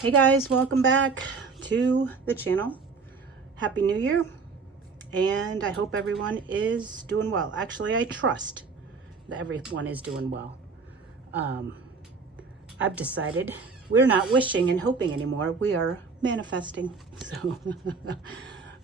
Hey guys, welcome back to the channel. Happy New Year, and I hope everyone is doing well. Actually, I trust that everyone is doing well. I've decided we're not wishing and hoping anymore. We are manifesting. So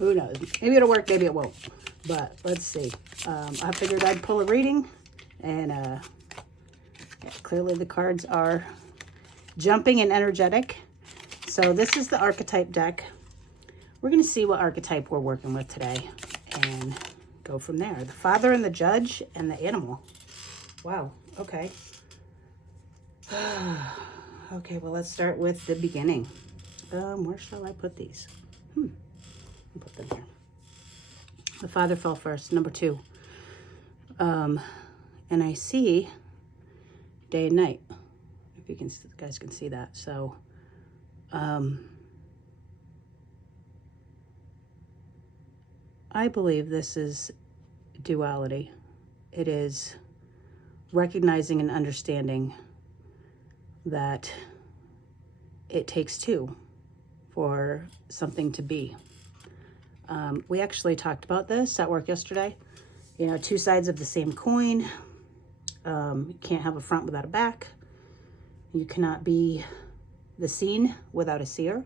who knows? Maybe it'll work, maybe it won't. But let's see. I figured I'd pull a reading, and yeah, clearly the cards are jumping and energetic. So this is the archetype deck. We're going to see what archetype we're working with today and go from there. The Father and the Judge and the Animal. Wow. Okay. Okay, well, let's start with the beginning. Where shall I put these? I'll put them here. The Father fell first, number 2. And I see day and night. If you guys can see that. So, I believe this is duality. It is recognizing and understanding that it takes two for something to be. We actually talked about this at work yesterday. You know, two sides of the same coin. You can't have a front without a back. You cannot be the seen without a seer.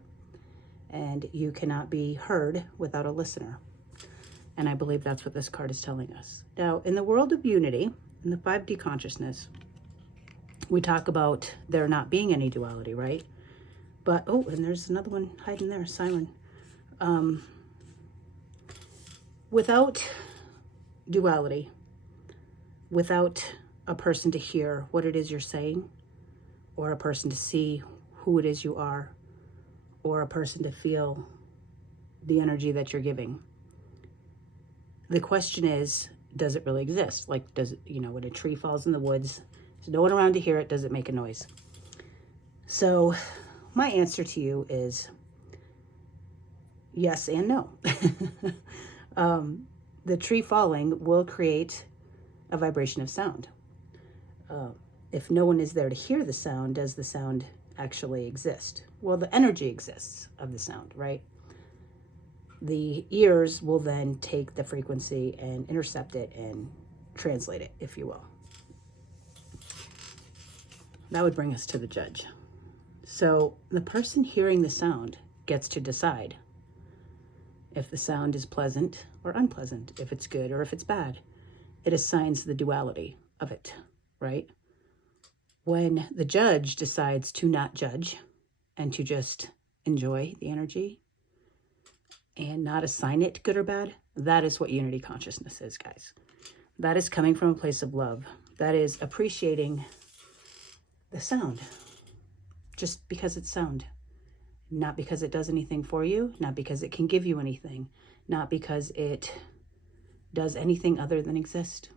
And you cannot be heard without a listener. And I believe that's what this card is telling us. Now, in the world of unity, in the 5D consciousness, we talk about there not being any duality, right? But, oh, and there's another one hiding there, Siren. Without duality, without a person to hear what it is you're saying, or a person to see who it is you are, or a person to feel the energy that you're giving. The question is, does it really exist? Like, does it, you know, when a tree falls in the woods, there's no one around to hear it, does it make a noise? So my answer to you is yes and no. The tree falling will create a vibration of sound. If no one is there to hear the sound, does the sound actually exist? Well, the energy exists of the sound, right? The ears will then take the frequency and intercept it and translate it, if you will. That would bring us to the judge. So the person hearing the sound gets to decide if the sound is pleasant or unpleasant, if it's good or if it's bad. It assigns the duality of it, right? When the judge decides to not judge and to just enjoy the energy and not assign it good or bad, that is what unity consciousness is, guys. That is coming from a place of love. That is appreciating the sound just because it's sound. Not because it does anything for you, not because it can give you anything, not because it does anything other than exist.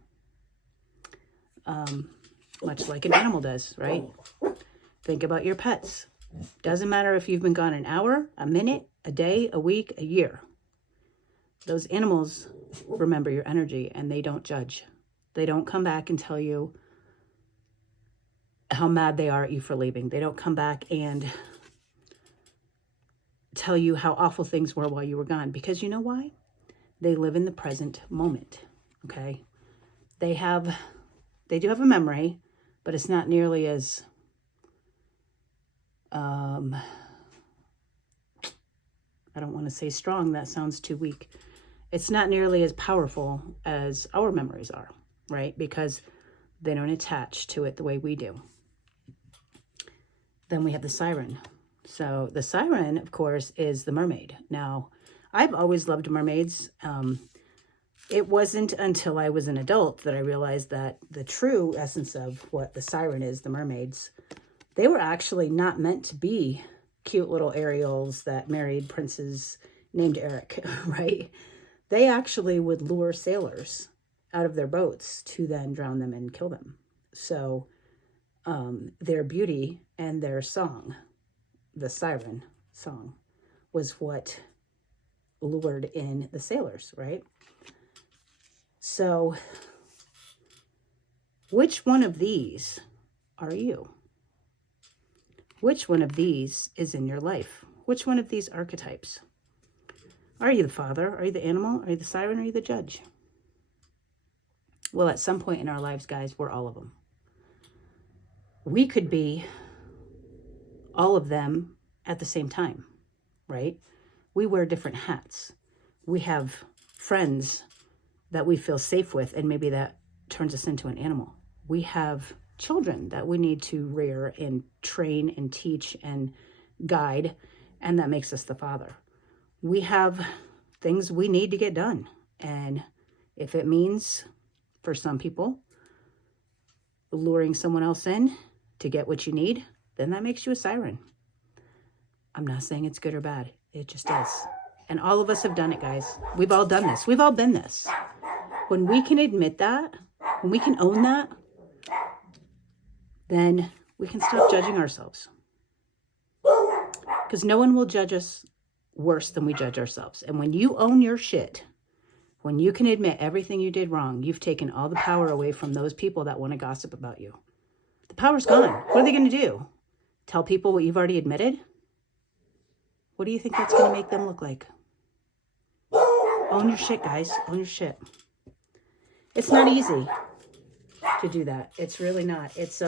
Much like an animal does, right? Think about your pets. Doesn't matter if you've been gone an hour, a minute, a day, a week, a year. Those animals remember your energy and they don't judge. They don't come back and tell you how mad they are at you for leaving. They don't come back and tell you how awful things were while you were gone. Because you know why? They live in the present moment, okay? They do have a memory, but it's not nearly as I don't want to say strong, that sounds too weak. It's not nearly as powerful as our memories are, right? Because they don't attach to it the way we do. Then we have the siren. So the siren, of course, is the mermaid. Now, I've always loved mermaids. It wasn't until I was an adult that I realized that the true essence of what the siren is, the mermaids, they were actually not meant to be cute little Ariels that married princes named Eric, right? They actually would lure sailors out of their boats to then drown them and kill them. So their beauty and their song, the siren song, was what lured in the sailors, right? So which one of these are you? Which one of these is in your life? Which one of these archetypes? Are you the father? Are you the animal? Are you the siren? Are you the judge? Well, at some point in our lives, guys, we're all of them. We could be all of them at the same time, right? We wear different hats. We have friends that we feel safe with, and maybe that turns us into an animal. We have children that we need to rear and train and teach and guide, and that makes us the father. We have things we need to get done, and if it means, for some people, luring someone else in to get what you need, then that makes you a siren. I'm not saying it's good or bad. It just is. And all of us have done it, guys. We've all done this. We've all been this. When we can admit that, when we can own that, then we can stop judging ourselves. Because no one will judge us worse than we judge ourselves. And when you own your shit, when you can admit everything you did wrong, you've taken all the power away from those people that want to gossip about you. The power's gone. What are they going to do? Tell people what you've already admitted? What do you think that's going to make them look like? Own your shit, guys. Own your shit. It's not easy to do that. It's really not. It's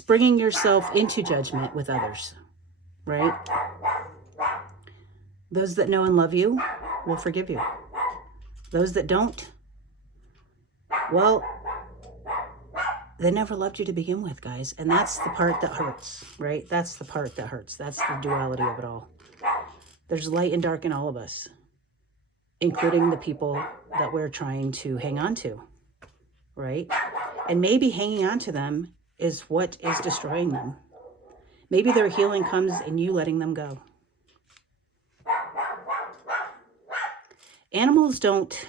bringing yourself into judgment with others, right? Those that know and love you will forgive you. Those that don't, well, they never loved you to begin with, guys. And that's the part that hurts, right? That's the part that hurts. That's the duality of it all. There's light and dark in all of us, including the people that we're trying to hang on to, right? And maybe hanging on to them is what is destroying them. Maybe their healing comes in you letting them go. Animals don't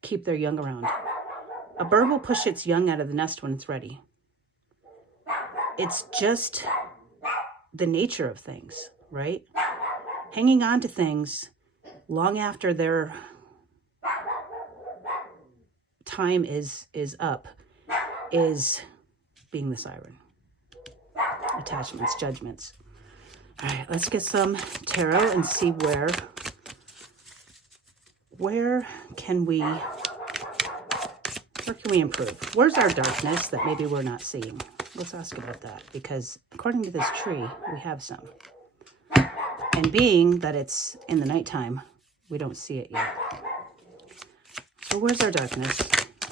keep their young around. A bird will push its young out of the nest when it's ready. It's just the nature of things, right? Hanging on to things long after their time is up is being the siren. Attachments, judgments. All right, let's get some tarot and see where can we improve? Where's our darkness that maybe we're not seeing? Let's ask about that, because according to this tree, we have some. And being that it's in the nighttime, we don't see it yet. So where's our darkness?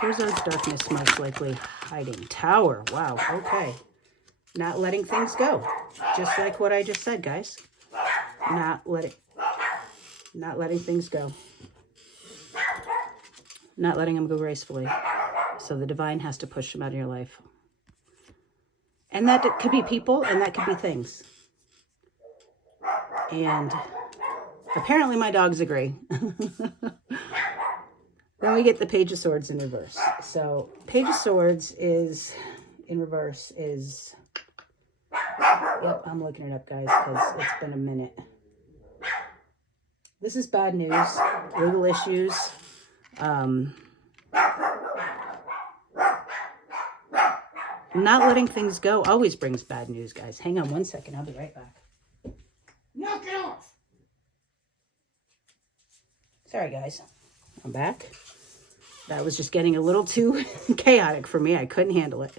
Where's our darkness most likely hiding? Tower. Wow. Okay. Not letting things go. Just like what I just said, guys. Not letting things go. Not letting them go gracefully. So the divine has to push them out of your life. And that could be people, and that could be things. And apparently my dogs agree. Then we get the Page of Swords in reverse. So Page of Swords is in reverse is... Yep, I'm looking it up, guys, because it's been a minute. This is bad news, legal issues. Not letting things go always brings bad news, guys. Hang on one second. I'll be right back. Knock it off. Sorry, guys. I'm back. That was just getting a little too chaotic for me. I couldn't handle it.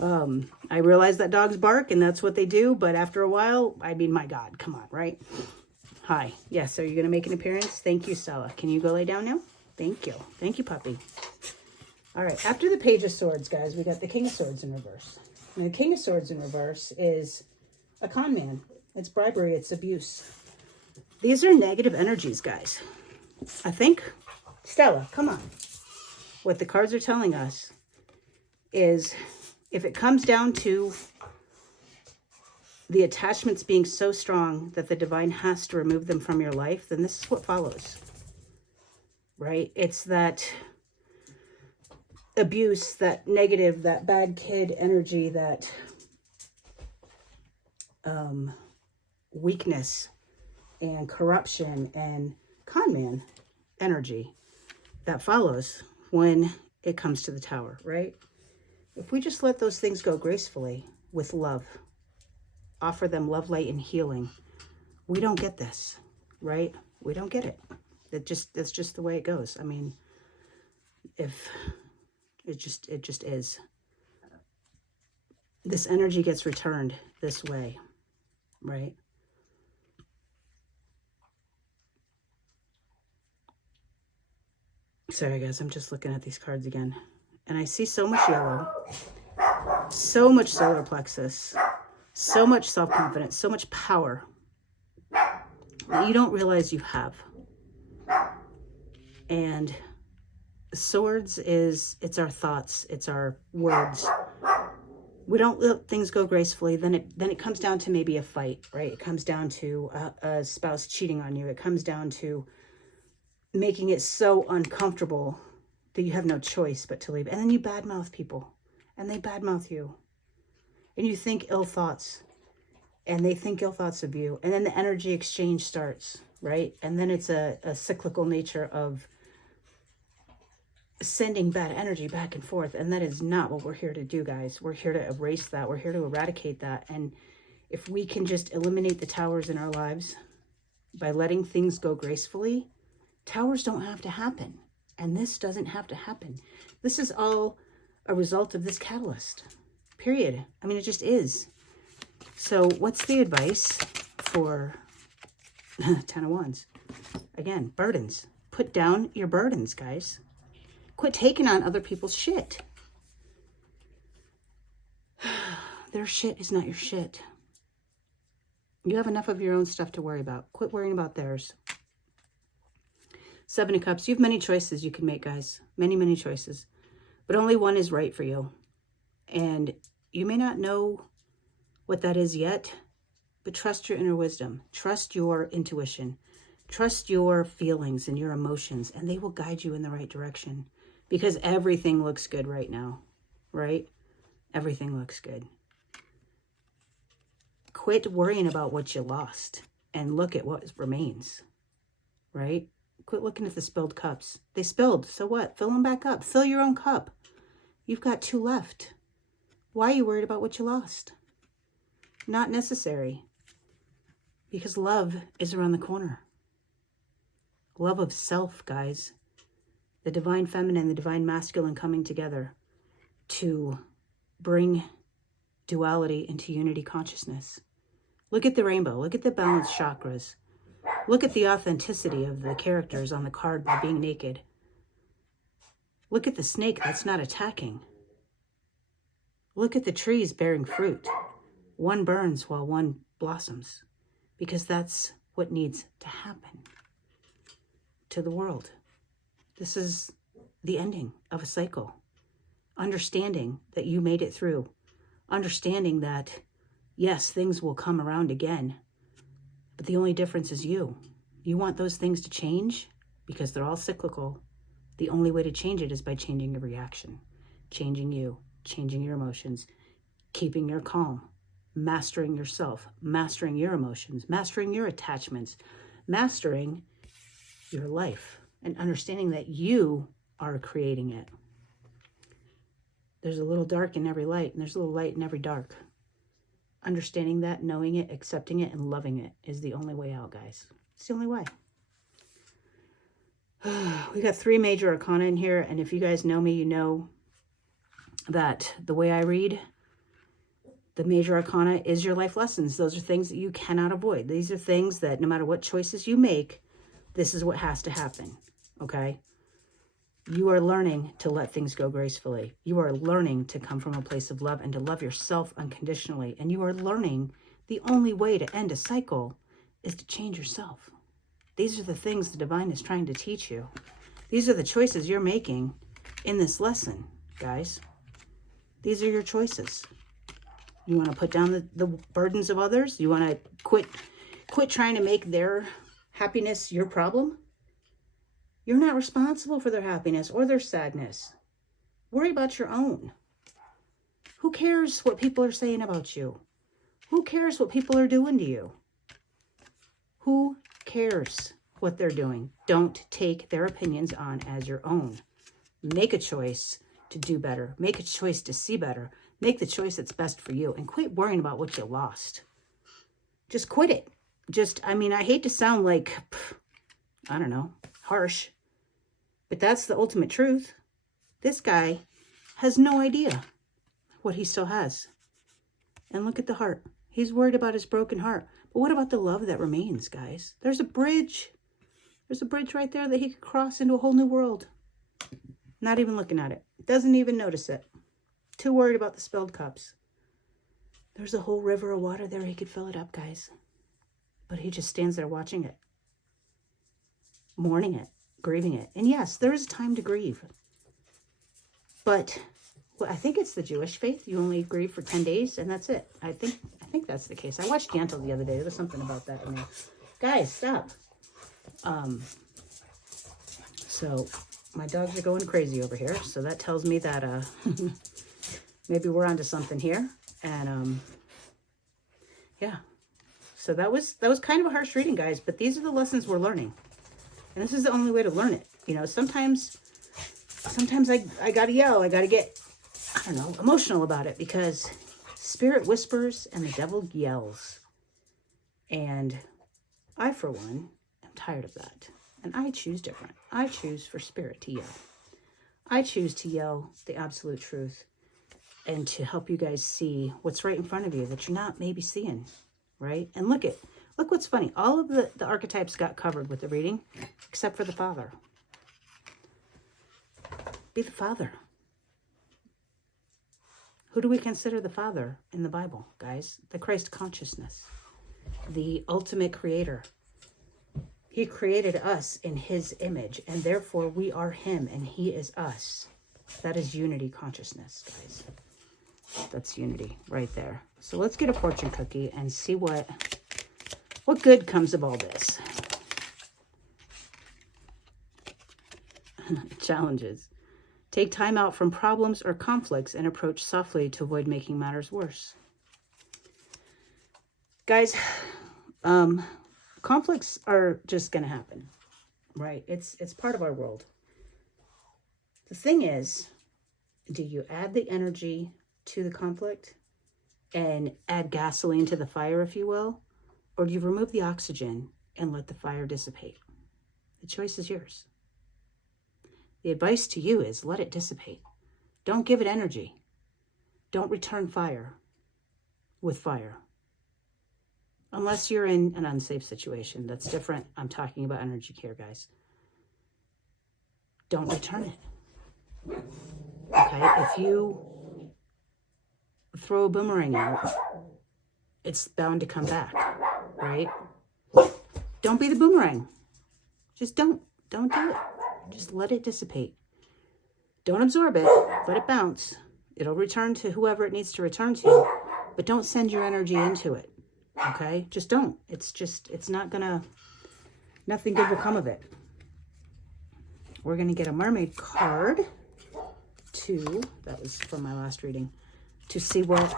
I realize that dogs bark and that's what they do. But after a while, I mean, my God, come on, right? Hi. Yes, are you going to make an appearance? Thank you, Stella. Can you go lay down now? Thank you. Thank you, puppy. All right. After the Page of Swords, guys, we got the King of Swords in reverse. And the King of Swords in reverse is a con man. It's bribery. It's abuse. These are negative energies, guys. I think, Stella, come on. What the cards are telling us is if it comes down to the attachments being so strong that the divine has to remove them from your life, then this is what follows, right? It's that abuse, that negative, that bad kid energy, that weakness and corruption and con man energy that follows when it comes to the Tower, right? If we just let those things go gracefully, with love. Offer them love, light, and healing. We don't get this, right? We don't get it. That's just the way it goes. I mean, if it just is. This energy gets returned this way, right? Sorry guys, I'm just looking at these cards again. And I see so much yellow, so much solar plexus, so much self-confidence, so much power that you don't realize you have. And swords it's our thoughts, it's our words. We don't let things go gracefully. Then it comes down to maybe a fight, right? It comes down to a spouse cheating on you. It comes down to making it so uncomfortable that you have no choice but to leave. And then you badmouth people, and they badmouth you. And you think ill thoughts, and they think ill thoughts of you. And then the energy exchange starts, right? And then it's a cyclical nature of sending bad energy back and forth. And that is not what we're here to do, guys. We're here to erase that. We're here to eradicate that. And if we can just eliminate the towers in our lives by letting things go gracefully, towers don't have to happen. And this doesn't have to happen. This is all a result of this catalyst, period. I mean, it just is. So what's the advice for 10 of Wands? Again, burdens. Put down your burdens, guys. Quit taking on other people's shit. Their shit is not your shit. You have enough of your own stuff to worry about. Quit worrying about theirs. 7 of Cups. You have many choices you can make, guys. Many, many choices. But only one is right for you. And you may not know what that is yet, but trust your inner wisdom. Trust your intuition. Trust your feelings and your emotions, and they will guide you in the right direction. Because everything looks good right now, right? Everything looks good. Quit worrying about what you lost and look at what remains, right? Quit looking at the spilled cups. They spilled, so what? Fill them back up. Fill your own cup. You've got 2 left. Why are you worried about what you lost? Not necessary. Because love is around the corner. Love of self, guys. The divine feminine, the divine masculine coming together to bring duality into unity consciousness. Look at the rainbow. Look at the balanced chakras. Look at the authenticity of the characters on the card by being naked. Look at the snake that's not attacking. Look at the trees bearing fruit. One burns while one blossoms. Because that's what needs to happen to the world. This is the ending of a cycle. Understanding that you made it through. Understanding that, yes, things will come around again. But the only difference is you. You want those things to change because they're all cyclical. The only way to change it is by changing your reaction. Changing you. Changing your emotions. Keeping your calm. Mastering yourself. Mastering your emotions. Mastering your attachments. Mastering your life. And understanding that you are creating it. There's a little dark in every light, and there's a little light in every dark. Understanding that, knowing it, accepting it, and loving it is the only way out, guys. It's the only way. We got 3 major arcana in here, and if you guys know me, you know that the way I read, the major arcana is your life lessons. Those are things that you cannot avoid. These are things that no matter what choices you make, this is what has to happen. Okay? You are learning to let things go gracefully. You are learning to come from a place of love and to love yourself unconditionally. And you are learning the only way to end a cycle is to change yourself. These are the things the divine is trying to teach you. These are the choices you're making in this lesson, guys. These are your choices. You want to put down the burdens of others? You want to quit trying to make their happiness your problem? You're not responsible for their happiness or their sadness. Worry about your own. Who cares what people are saying about you? Who cares what people are doing to you? Who cares what they're doing? Don't take their opinions on as your own. Make a choice to do better. Make a choice to see better. Make the choice that's best for you and quit worrying about what you lost. Just quit it. I mean, I hate to sound like, I don't know, harsh, but that's the ultimate truth. This guy has no idea what he still has. And look at the heart. He's worried about his broken heart. But what about the love that remains, guys? There's a bridge. There's a bridge right there that he could cross into a whole new world. Not even looking at it. Doesn't even notice it. Too worried about the spilled cups. There's a whole river of water there. He could fill it up, guys. But he just stands there watching it. Mourning it. Grieving it. And yes, there is time to grieve. But well, I think it's the Jewish faith. You only grieve for 10 days and that's it. I think that's the case. I watched Yantel the other day. There was something about that in there. Guys, stop. So my dogs are going crazy over here. So that tells me that maybe we're onto something here. And yeah. So that was kind of a harsh reading, guys, but these are the lessons we're learning. And this is the only way to learn it. You know, sometimes I gotta yell, I gotta get, I don't know, emotional about it because spirit whispers and the devil yells. And I, for one, am tired of that. And I choose different. I choose for spirit to yell. I choose to yell the absolute truth and to help you guys see what's right in front of you that you're not maybe seeing, right? And look what's funny. All of the archetypes got covered with the reading, except for the father. Be the father. Who do we consider the father in the Bible, guys? The Christ consciousness, the ultimate creator. He created us in his image, and therefore we are him, and he is us. That is unity consciousness, guys. That's unity right there. So let's get a fortune cookie and see what good comes of all this. Challenges. Take time out from problems or conflicts and approach softly to avoid making matters worse. Guys, conflicts are just going to happen, right? It's part of our world. The thing is, do you add the energy to the conflict and add gasoline to the fire, if you will? Or do you remove the oxygen and let the fire dissipate? The choice is yours. The advice to you is let it dissipate. Don't give it energy. Don't return fire with fire. Unless you're in an unsafe situation. That's different. I'm talking about energy care, guys. Don't return it. Okay? If you throw a boomerang out, it's bound to come back, right? Don't be the boomerang. Just don't do it. Just let it dissipate. Don't absorb it. Let it bounce. It'll return to whoever it needs to return to, but don't send your energy into it. Okay? Just don't. It's not gonna, nothing good will come of it. We're gonna get a mermaid card that was from my last reading, to see what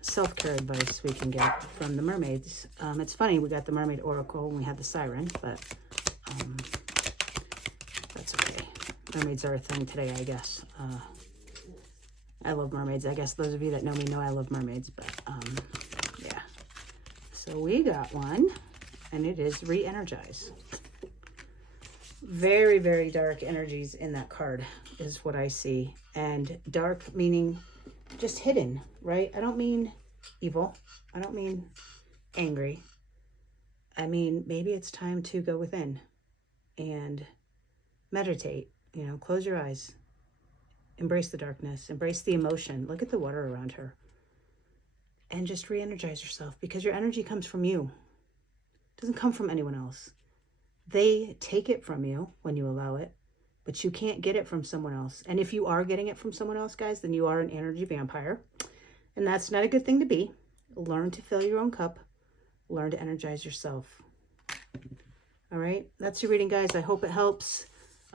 self-care advice we can get from the mermaids. It's funny, we got the mermaid oracle and we had the siren, but that's okay. Mermaids are a thing today, I guess. I love mermaids. I guess those of you that know me know I love mermaids, but yeah. So we got one, and it is re-energize. Very, very dark energies in that card is what I see. And dark meaning just hidden, right? I don't mean evil. I don't mean angry. I mean, maybe it's time to go within and meditate, you know, close your eyes, embrace the darkness, embrace the emotion. Look at the water around her and just re-energize yourself, because your energy comes from you. It doesn't come from anyone else. They take it from you when you allow it, but you can't get it from someone else. And if you are getting it from someone else, guys, then you are an energy vampire. And that's not a good thing to be. Learn to fill your own cup. Learn to energize yourself. All right, that's your reading, guys. I hope it helps.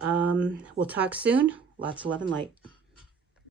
We'll talk soon. Lots of love and light.